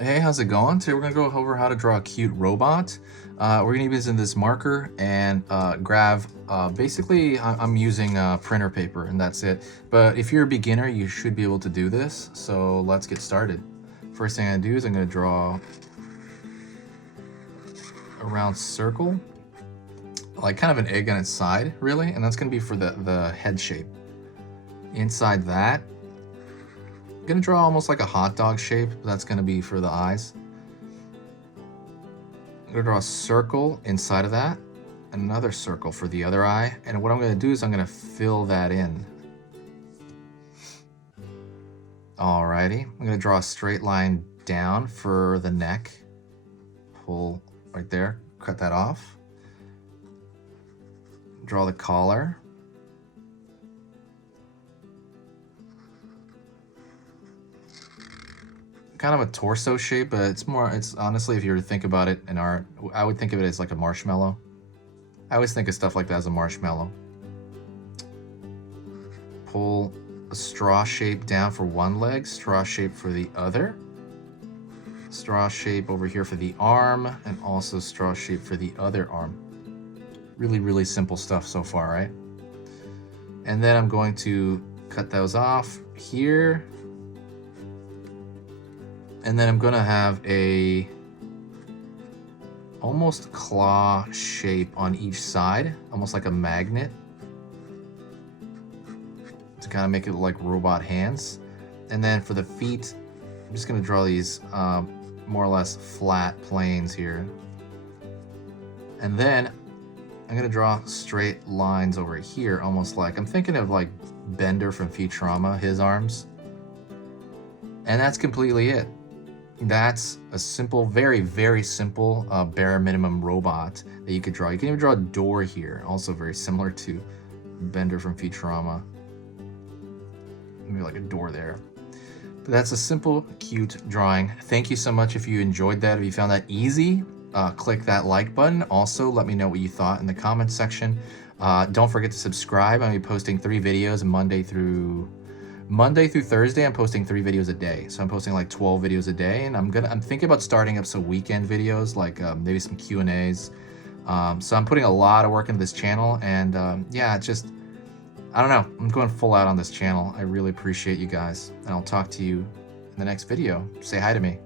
Hey, how's it going? Today we're gonna go over how to draw a cute robot. We're gonna be using this marker and grab, basically I'm using printer paper and that's it. But if you're a beginner, you should be able to do this. So let's get started. First thing I'm gonna do is I'm gonna draw a round circle, like kind of an egg on its side, really. And that's gonna be for the head shape. Inside that, I'm gonna draw almost like a hot dog shape. That's gonna be for the eyes. I'm gonna draw a circle inside of that, another circle for the other eye, and what I'm gonna do is I'm gonna fill that in. Alrighty, I'm gonna draw a straight line down for the neck. Pull right there, cut that off. Draw the collar. Kind of a torso shape, but it's honestly, if you were to think about it in art, I would think of it as like a marshmallow. I always think of stuff like that as a marshmallow. Pull a straw shape down for one leg, straw shape for the other. Straw shape over here for the arm, and also straw shape for the other arm. Really, really simple stuff so far, right? And then I'm going to cut those off here. And then I'm gonna have a almost claw shape on each side, almost like a magnet, to kind of make it look like robot hands. And then for the feet, I'm just gonna draw these more or less flat planes here. And then I'm gonna draw straight lines over here, almost like, I'm thinking of like Bender from Futurama, his arms. And that's completely it. That's a simple, very, very simple bare minimum robot that you could draw. You can even draw a door here, also very similar to Bender from Futurama. Maybe like a door there. But that's a simple, cute drawing. Thank you so much if you enjoyed that. If you found that easy, click that like button. Also, let me know what you thought in the comments section. Don't forget to subscribe. I'll be posting 3 videos Monday through Thursday. I'm posting 3 videos a day, so I'm posting like 12 videos a day, and I'm thinking about starting up some weekend videos, like maybe some Q&As. So I'm putting a lot of work into this channel, and yeah, it's just, I don't know, I'm going full out on this channel. I really appreciate you guys, and I'll talk to you in the next video. Say hi to me.